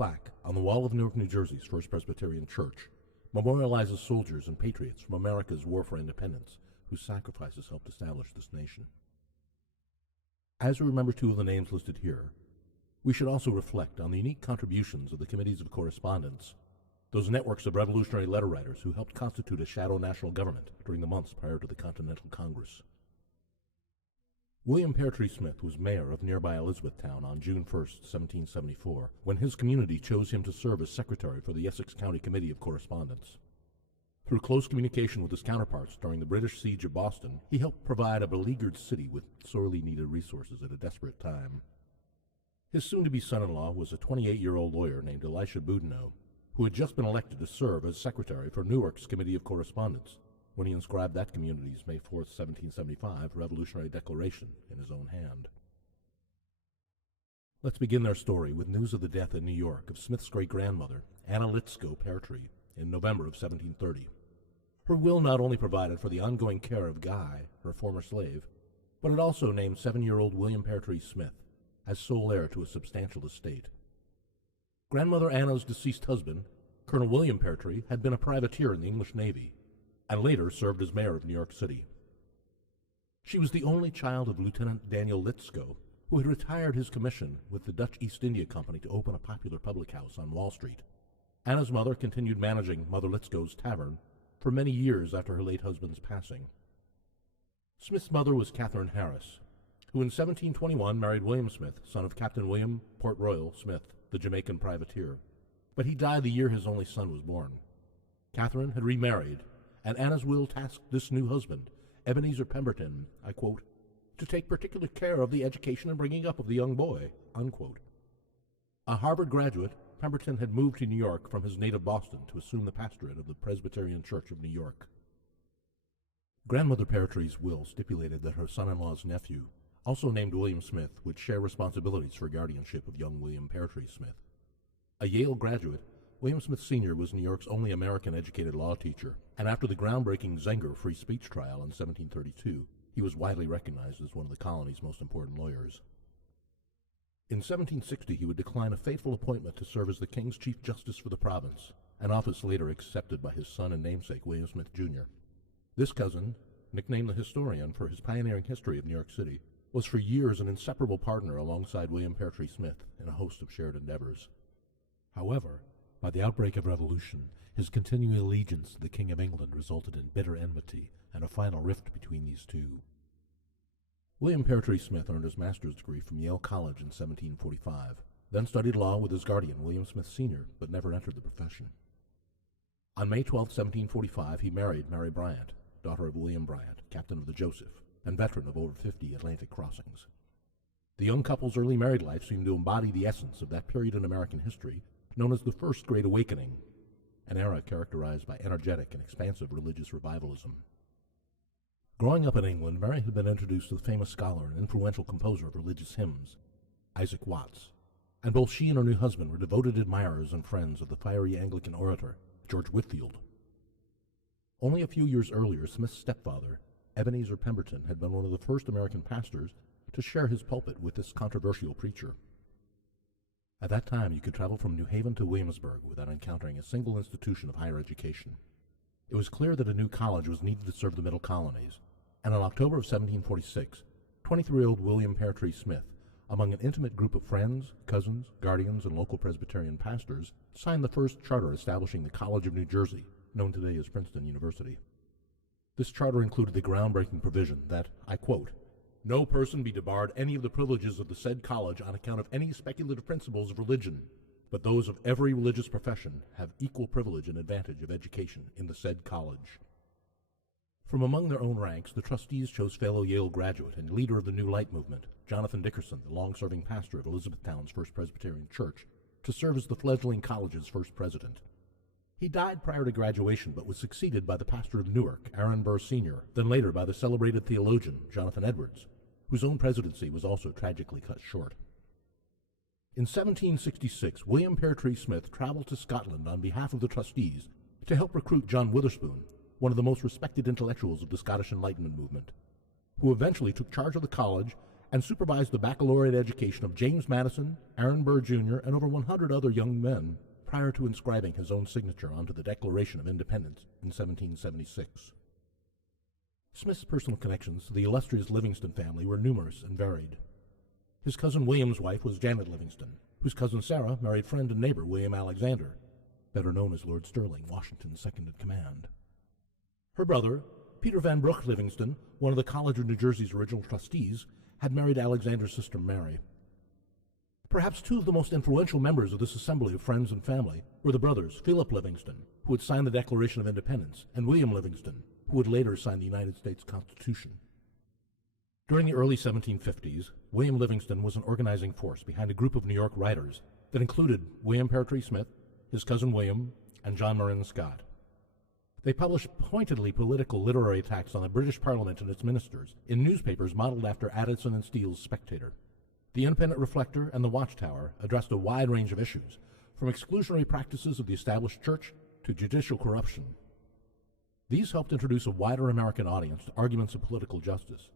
plaque on the wall of Newark, New Jersey's First Presbyterian Church memorializes soldiers and patriots from America's war for independence whose sacrifices helped establish this nation. As we remember two of the names listed here, we should also reflect on the unique contributions of the committees of correspondence, those networks of revolutionary letter writers who helped constitute a shadow national government during the months prior to the Continental Congress. William Peartree Smith was mayor of nearby Elizabethtown on June 1, 1774, when his community chose him to serve as secretary for the Essex County Committee of Correspondence. Through close communication with his counterparts during the British siege of Boston, he helped provide a beleaguered city with sorely needed resources at a desperate time. His soon-to-be son-in-law was a 28-year-old lawyer named Elisha Boudinot, who had just been elected to serve as secretary for Newark's Committee of Correspondence, when he inscribed that community's May 4, 1775 Revolutionary Declaration in his own hand. Let's begin their story with news of the death in New York of Smith's great-grandmother, Anna Litsko Peartree, in November of 1730. Her will not only provided for the ongoing care of Guy, her former slave, but it also named 7-year-old William Peartree Smith as sole heir to a substantial estate. Grandmother Anna's deceased husband, Colonel William Peartree, had been a privateer in the English Navy, and later served as mayor of New York City. She was the only child of Lieutenant Daniel Litsko, who had retired his commission with the Dutch East India Company to open a popular public house on Wall Street. Anna's mother continued managing Mother Litsko's tavern for many years after her late husband's passing. Smith's mother was Catherine Harris, who in 1721 married William Smith, son of Captain William Port Royal Smith, the Jamaican privateer, but he died the year his only son was born. Catherine had remarried, and Anna's will tasked this new husband, Ebenezer Pemberton, I quote, to take particular care of the education and bringing up of the young boy, unquote. A Harvard graduate, Pemberton had moved to New York from his native Boston to assume the pastorate of the Presbyterian Church of New York. Grandmother Peartree's will stipulated that her son-in-law's nephew, also named William Smith, would share responsibilities for guardianship of young William Peartree Smith. A Yale graduate, William Smith Sr. was New York's only American-educated law teacher, and after the groundbreaking Zenger free speech trial in 1732, he was widely recognized as one of the colony's most important lawyers. In 1760, he would decline a fateful appointment to serve as the King's Chief Justice for the province, an office later accepted by his son and namesake, William Smith, Jr. This cousin, nicknamed the Historian for his pioneering history of New York City, was for years an inseparable partner alongside William Peartree Smith in a host of shared endeavors. However, by the outbreak of revolution, his continuing allegiance to the King of England resulted in bitter enmity and a final rift between these two. William Peartree Smith earned his master's degree from Yale College in 1745, then studied law with his guardian, William Smith Sr., but never entered the profession. On May 12, 1745, he married Mary Bryant, daughter of William Bryant, captain of the Joseph, and veteran of over 50 Atlantic crossings. The young couple's early married life seemed to embody the essence of that period in American history known as the First Great Awakening, an era characterized by energetic and expansive religious revivalism. Growing up in England, Mary had been introduced to the famous scholar and influential composer of religious hymns, Isaac Watts, and both she and her new husband were devoted admirers and friends of the fiery Anglican orator, George Whitefield. Only a few years earlier, Smith's stepfather, Ebenezer Pemberton, had been one of the first American pastors to share his pulpit with this controversial preacher. At that time, you could travel from New Haven to Williamsburg without encountering a single institution of higher education. It was clear that a new college was needed to serve the middle colonies, and in October of 1746, 23-year-old William Peartree Smith, among an intimate group of friends, cousins, guardians, and local Presbyterian pastors, signed the first charter establishing the College of New Jersey, known today as Princeton University. This charter included the groundbreaking provision that, I quote, "No person be debarred any of the privileges of the said college on account of any speculative principles of religion, but those of every religious profession have equal privilege and advantage of education in the said college." From among their own ranks, the trustees chose fellow Yale graduate and leader of the New Light movement, Jonathan Dickerson, the long-serving pastor of Elizabethtown's First Presbyterian Church, to serve as the fledgling college's first president. He died prior to graduation, but was succeeded by the pastor of Newark, Aaron Burr Sr., then later by the celebrated theologian, Jonathan Edwards, whose own presidency was also tragically cut short. In 1766, William Peartree Smith traveled to Scotland on behalf of the trustees to help recruit John Witherspoon, one of the most respected intellectuals of the Scottish Enlightenment movement, who eventually took charge of the college and supervised the baccalaureate education of James Madison, Aaron Burr Jr., and over 100 other young men prior to inscribing his own signature onto the Declaration of Independence in 1776. Smith's personal connections to the illustrious Livingston family were numerous and varied. His cousin William's wife was Janet Livingston, whose cousin Sarah married friend and neighbor William Alexander, better known as Lord Stirling, Washington's second-in-command. Her brother, Peter Van Broek Livingston, one of the College of New Jersey's original trustees, had married Alexander's sister Mary. Perhaps two of the most influential members of this assembly of friends and family were the brothers Philip Livingston, who would sign the Declaration of Independence, and William Livingston, who would later sign the United States Constitution. During the early 1750s, William Livingston was an organizing force behind a group of New York writers that included William Peartree Smith, his cousin William, and John Marin Scott. They published pointedly political literary attacks on the British Parliament and its ministers in newspapers modeled after Addison and Steele's Spectator. The Independent Reflector and the Watchtower addressed a wide range of issues, from exclusionary practices of the established church to judicial corruption. These helped introduce a wider American audience to arguments of political justice,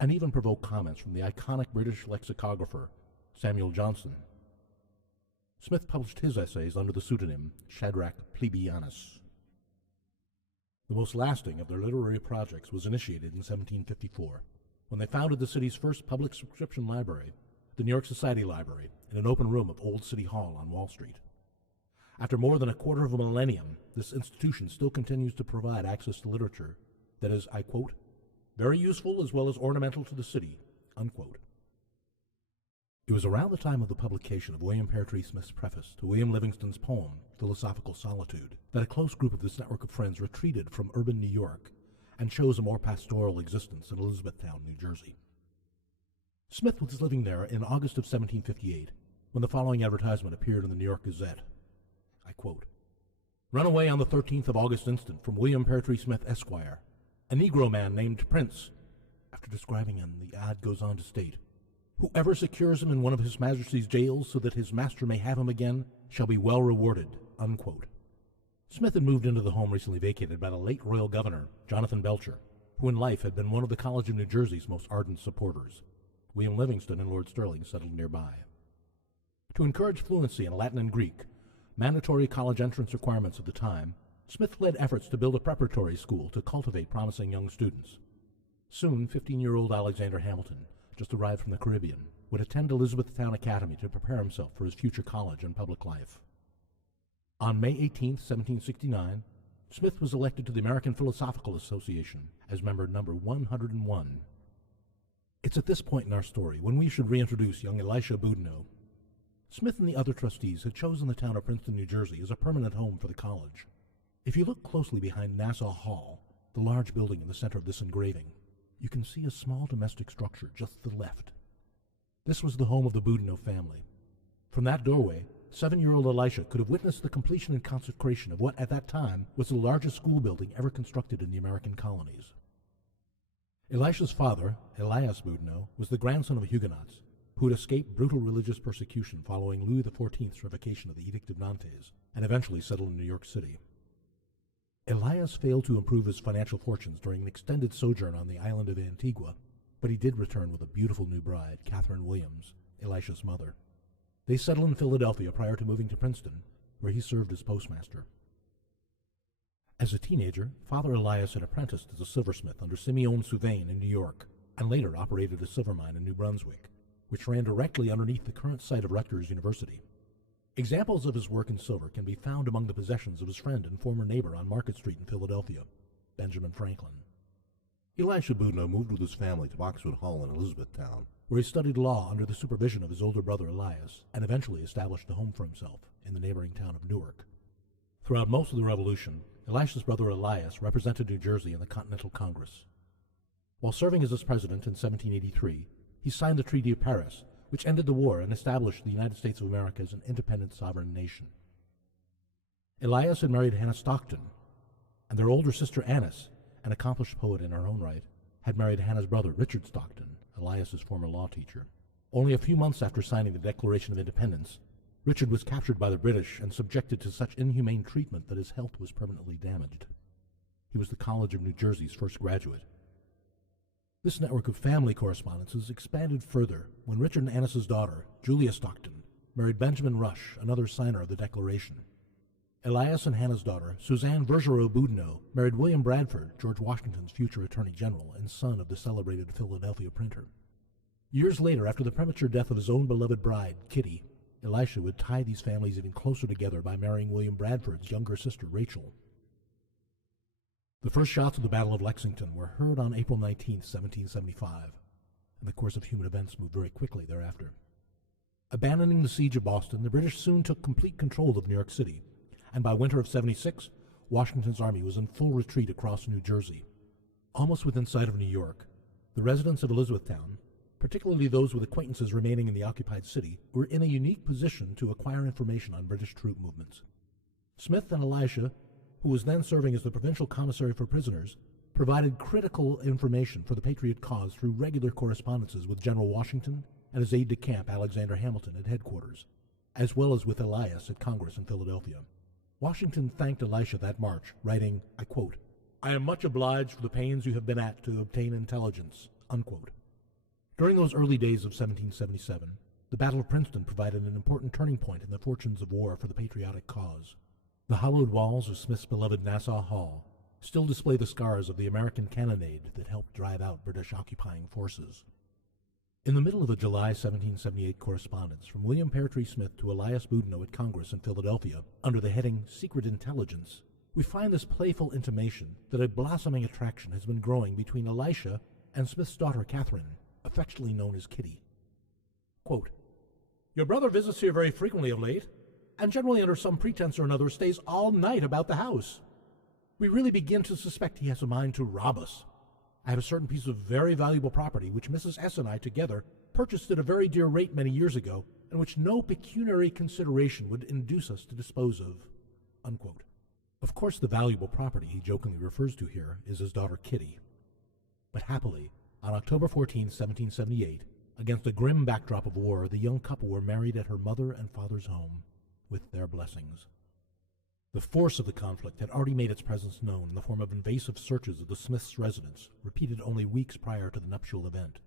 and even provoke comments from the iconic British lexicographer Samuel Johnson. Smith published his essays under the pseudonym Shadrach Plebeianus. The most lasting of their literary projects was initiated in 1754, when they founded the city's first public subscription library, the New York Society Library, in an open room of Old City Hall on Wall Street. After more than a quarter of a millennium, this institution still continues to provide access to literature that is, I quote, very useful as well as ornamental to the city, unquote. It was around the time of the publication of William Peartree Smith's preface to William Livingston's poem, Philosophical Solitude, that a close group of this network of friends retreated from urban New York and chose a more pastoral existence in Elizabethtown, New Jersey. Smith was living there in August of 1758 when the following advertisement appeared in the New York Gazette. I quote, "Run away on the 13th of August instant from William Peartree Smith, Esquire, a Negro man named Prince." After describing him, the ad goes on to state, "Whoever secures him in one of his Majesty's jails so that his master may have him again shall be well rewarded," unquote. Smith had moved into the home recently vacated by the late royal governor, Jonathan Belcher, who in life had been one of the College of New Jersey's most ardent supporters. William Livingston and Lord Stirling settled nearby. To encourage fluency in Latin and Greek, mandatory college entrance requirements at the time, Smith led efforts to build a preparatory school to cultivate promising young students. Soon, 15-year-old Alexander Hamilton, just arrived from the Caribbean, would attend Elizabethtown Academy to prepare himself for his future college and public life. On May 18, 1769, Smith was elected to the American Philosophical Association as member number 101. It's at this point in our story when we should reintroduce young Elisha Boudinot. Smith and the other trustees had chosen the town of Princeton, New Jersey as a permanent home for the college. If you look closely behind Nassau Hall, the large building in the center of this engraving, you can see a small domestic structure just to the left. This was the home of the Boudinot family. From that doorway, 7-year-old Elisha could have witnessed the completion and consecration of what at that time was the largest school building ever constructed in the American colonies. Elisha's father, Elias Boudinot, was the grandson of Huguenots who had escaped brutal religious persecution following Louis XIV's revocation of the Edict of Nantes and eventually settled in New York City. Elias failed to improve his financial fortunes during an extended sojourn on the island of Antigua, but he did return with a beautiful new bride, Catherine Williams, Elisha's mother. They settled in Philadelphia prior to moving to Princeton, where he served as postmaster. As a teenager, Father Elias had apprenticed as a silversmith under Simeon Souvain in New York, and later operated a silver mine in New Brunswick, which ran directly underneath the current site of Rutgers University. Examples of his work in silver can be found among the possessions of his friend and former neighbor on Market Street in Philadelphia, Benjamin Franklin. Elisha Boudinot moved with his family to Boxwood Hall in Elizabethtown, where he studied law under the supervision of his older brother Elias, and eventually established a home for himself in the neighboring town of Newark. Throughout most of the Revolution, Elisha's brother Elias represented New Jersey in the Continental Congress. While serving as its president in 1783, he signed the Treaty of Paris, which ended the war and established the United States of America as an independent sovereign nation. Elias had married Hannah Stockton, and their older sister Annis, an accomplished poet in her own right, had married Hannah's brother Richard Stockton, Elias's former law teacher. Only a few months after signing the Declaration of Independence, Richard was captured by the British and subjected to such inhumane treatment that his health was permanently damaged. He was the College of New Jersey's first graduate. This network of family correspondences expanded further when Richard and Annis's daughter, Julia Stockton, married Benjamin Rush, another signer of the Declaration. Elias and Hannah's daughter, Suzanne Vergereau Boudinot, married William Bradford, George Washington's future Attorney General and son of the celebrated Philadelphia printer. Years later, after the premature death of his own beloved bride, Kitty, Elisha would tie these families even closer together by marrying William Bradford's younger sister, Rachel. The first shots of the Battle of Lexington were heard on April 19, 1775, and the course of human events moved very quickly thereafter. Abandoning the siege of Boston, the British soon took complete control of New York City, and by winter of 76, Washington's army was in full retreat across New Jersey. Almost within sight of New York, the residents of Elizabethtown, particularly those with acquaintances remaining in the occupied city, were in a unique position to acquire information on British troop movements. Smith and Elisha, who was then serving as the provincial commissary for prisoners, provided critical information for the Patriot cause through regular correspondences with General Washington and his aide-de-camp Alexander Hamilton at headquarters, as well as with Elias at Congress in Philadelphia. Washington thanked Elisha that March, writing, I quote, "I am much obliged for the pains you have been at to obtain intelligence," unquote. During those early days of 1777, the Battle of Princeton provided an important turning point in the fortunes of war for the patriotic cause. The hollowed walls of Smith's beloved Nassau Hall still display the scars of the American cannonade that helped drive out British occupying forces. In the middle of a July 1778 correspondence from William Peartree Smith to Elisha Boudinot at Congress in Philadelphia, under the heading Secret Intelligence, we find this playful intimation that a blossoming attraction has been growing between Elisha and Smith's daughter Catherine, affectionately known as Kitty. Quote, "Your brother visits here very frequently of late, and generally under some pretense or another stays all night about the house. We really begin to suspect he has a mind to rob us. I have a certain piece of very valuable property which Mrs. S. and I together purchased at a very dear rate many years ago, and which no pecuniary consideration would induce us to dispose of." Unquote. Of course, the valuable property he jokingly refers to here is his daughter Kitty. But happily, on October 14, 1778, against a grim backdrop of war, the young couple were married at her mother and father's home, with their blessings. The force of the conflict had already made its presence known in the form of invasive searches of the Smiths' residence, repeated only weeks prior to the nuptial event.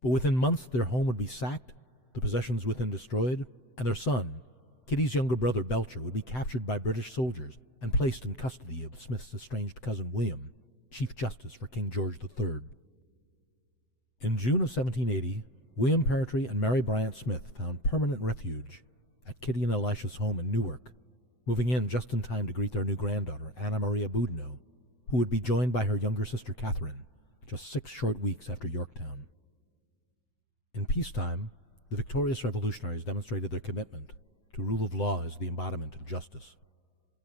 But within months their home would be sacked, the possessions within destroyed, and their son, Kitty's younger brother Belcher, would be captured by British soldiers and placed in custody of Smith's estranged cousin William, Chief Justice for King George III. In June of 1780, William Peartree and Mary Bryant Smith found permanent refuge at Kitty and Elisha's home in Newark, moving in just in time to greet their new granddaughter, Anna Maria Boudinot, who would be joined by her younger sister Catherine, just 6 short weeks after Yorktown. In peacetime, the victorious revolutionaries demonstrated their commitment to rule of law as the embodiment of justice.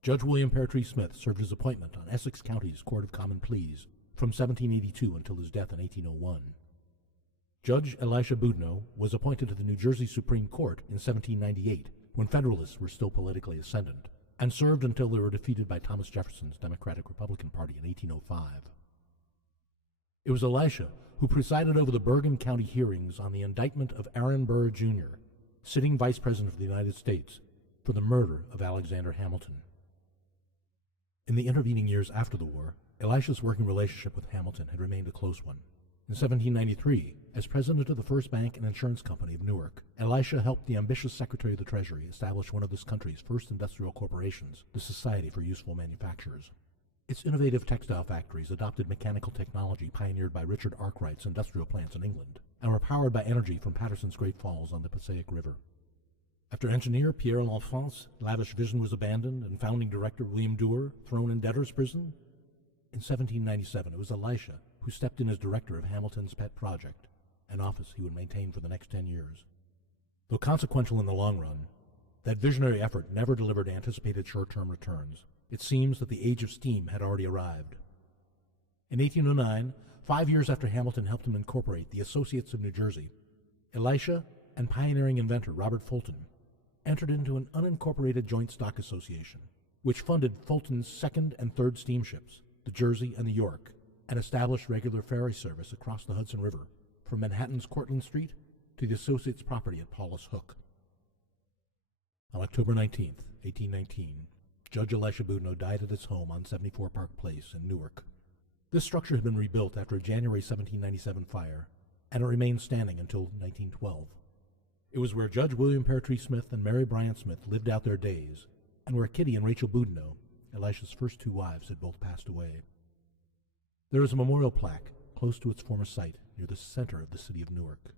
Judge William Peartree Smith served his appointment on Essex County's Court of Common Pleas from 1782 until his death in 1801. Judge Elisha Boudinot was appointed to the New Jersey Supreme Court in 1798, when Federalists were still politically ascendant, and served until they were defeated by Thomas Jefferson's Democratic-Republican Party in 1805. It was Elisha who presided over the Bergen County hearings on the indictment of Aaron Burr, Jr., sitting Vice President of the United States, for the murder of Alexander Hamilton. In the intervening years after the war, Elisha's working relationship with Hamilton had remained a close one. In 1793, as president of the First Bank and Insurance Company of Newark, Elisha helped the ambitious Secretary of the Treasury establish one of this country's first industrial corporations, the Society for Useful Manufactures. Its innovative textile factories adopted mechanical technology pioneered by Richard Arkwright's industrial plants in England, and were powered by energy from Patterson's Great Falls on the Passaic River. After engineer Pierre L'Enfant's lavish vision was abandoned and founding director William Duer thrown in debtor's prison, in 1797 it was Elisha who stepped in as director of Hamilton's pet project, an office he would maintain for the next 10 years. Though consequential in the long run, that visionary effort never delivered anticipated short-term returns. It seems that the age of steam had already arrived. In 1809, 5 years after Hamilton helped him incorporate the Associates of New Jersey, Elisha and pioneering inventor Robert Fulton entered into an unincorporated joint stock association, which funded Fulton's second and third steamships, the Jersey and the York, and established regular ferry service across the Hudson River from Manhattan's Cortlandt Street to the Associates' property at Paulus Hook. On October 19, 1819, Judge Elisha Boudinot died at his home on 74 Park Place in Newark. This structure had been rebuilt after a January 1797 fire, and it remained standing until 1912. It was where Judge William Peartree Smith and Mary Bryant Smith lived out their days, and where Kitty and Rachel Boudinot, Elisha's first two wives, had both passed away. There is a memorial plaque close to its former site near the center of the city of Newark.